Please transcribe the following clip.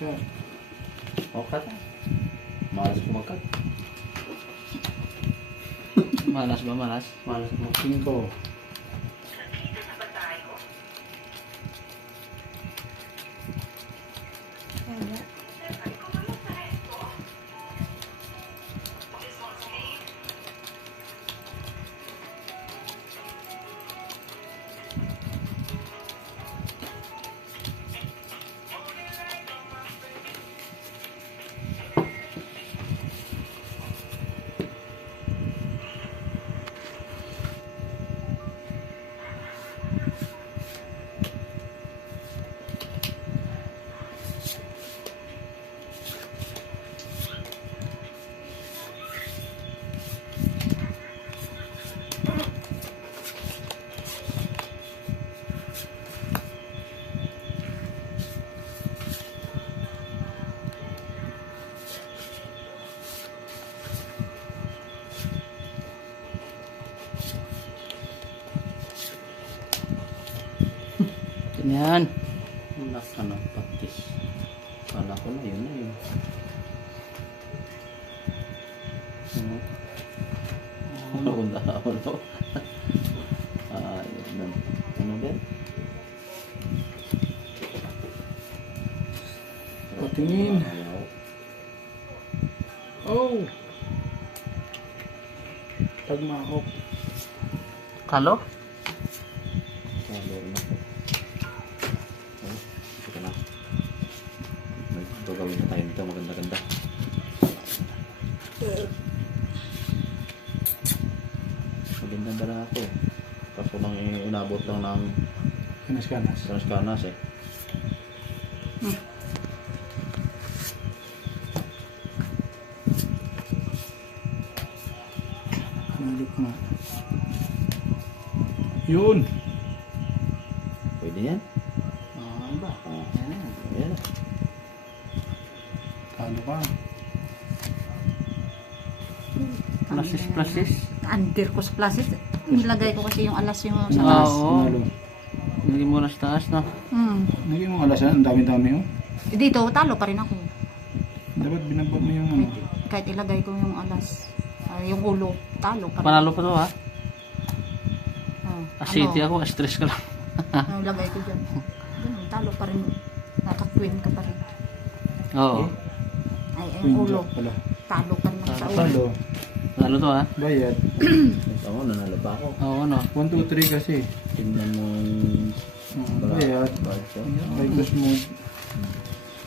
siya. O, cut. Malas kumakat. Malas ba, malas? Malas mo. 5. Ganyan. Nasa ng patis. Kala ko na yun na yun. Ano kung dahon no? Yun na. Ano ba? Patingin. Oh! Tagmahok. Kalo? Kalo na. Ito na. Gagawin na tayo nito. Maganda-ganda. Magandang dala ako. Kaso lang inabot lang ng Kanas-kanas. kanas-kanas eh. Nalip nga. Yun! Pwede yan? Ano ba? Yan. Talo ka. Plasis. Under ko sa plasis. Nilagay ko kasi yung alas yung sa Ah, taas. oo. Nalo. Hindi mo na sa taas, no? Naging mo alasan. Ang dami-dami oh. Dito, talo pa rin ako. Dapat binabot mo yung ano. Kahit ilagay ko yung alas. Yung ulo, talo pa rin. Panalo pa to, ha? Oh, Asiti ako, stress ka lang. Ano lagay ko dyan. Ganun, talo pa rin. Naka-queen ka pa rin. Oo. Ay, yung ulo, Jack pala. talo pa rin sa ulo. Talo. Panalo to, ha? Bayad. Ako, nanalo pa ako. Oo, ano? 1, 2, 3 kasi. Tingnan mo yung Bayad. Bayad siya. By Ghost Mode.